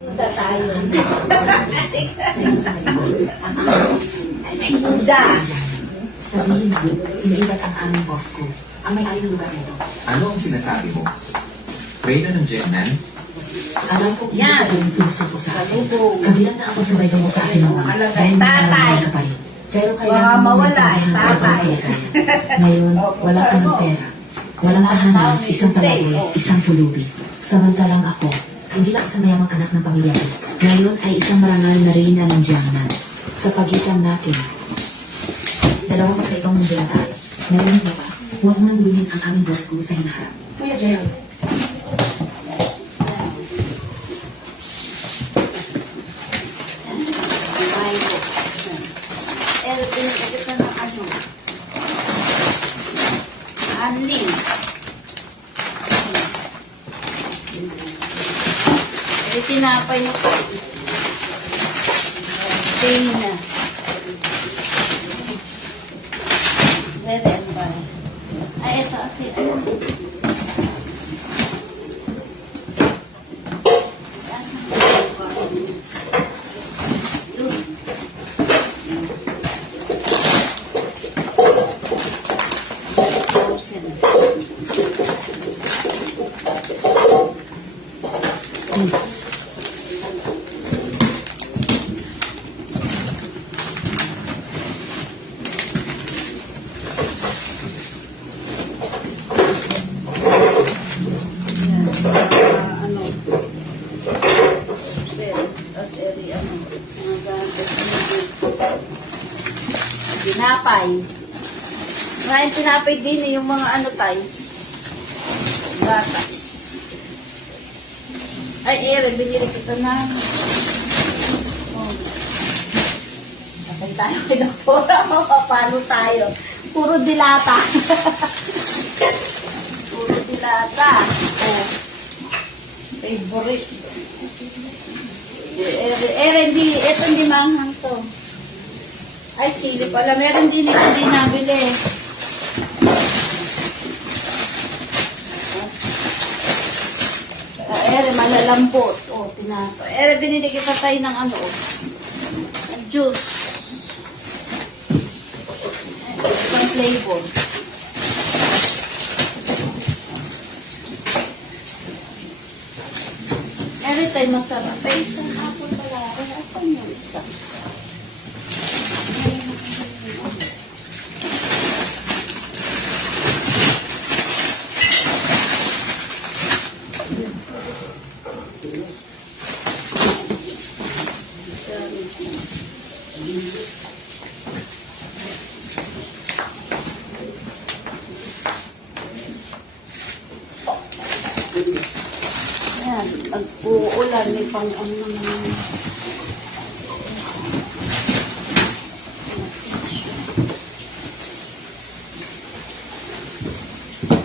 Duda tayo. Duda. Sabihin mo, iniibat ang aming boss ko. Ang may-ari ng lugar nito. Ano ang sinasabi mo? Reyna ng Gemnan? Alam ko hindi Yan. ka rin susuko sa akin. Salubong. Kabilang na ako sa may mo sa akin naman. Alagay. Dahil Tatay. nararamdaman ka pa rin. Pero Baka kailangan mo mawala, maintindihan ang tatay. ibang kaya. Ngayon, wala ka ng pera. Walang tahanan, isang palaboy, isang pulubi. Samantalang ako, hindi lang isang mayamang anak ng pamilya ko. Ngayon ay isang marangal na reyna ng Jiangnan. Sa pagitan natin, dalawang magkaibang mundo na tayo. Narinig mo ba? Huwag mo nang guluhin ang aming boss ko sa hinaharap. Kuya Gerald, Ito na ano. Anling. Tinapay mo po. Tingin na. Pwede, ano ba? Ay, ito. Ano? Tinapay. Maraming tinapay din yung mga ano tayo. Gatas. Ay, Ere, binili kita na. Oh. Kapag tayo kay doktora, mapapalo tayo. Puro dilata. Puro dilata. Oh. Favorite. Ere, ito hindi manghang to. Ay, chili pala. Meron din ito din nabili. Ere, malalampot. O, tinato. Ere, binili kita tayo ng ano, ng juice. Isang flavor. Ere, tayo masarap. Ay, isang apple pala. Ay, asan yung isa? Ayan, mag-uulan, may pang-ang naman.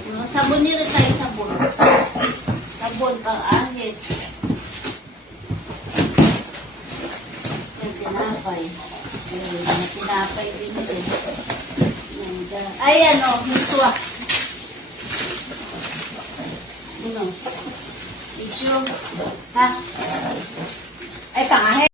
Mga sabon nila tayo, sabon. Sabon, pang-ahit. Yung tinapay. Yung tinapay din nila. Ay, ano, miswa. Ano? Tissue. Ha? Ay, pang-ahit.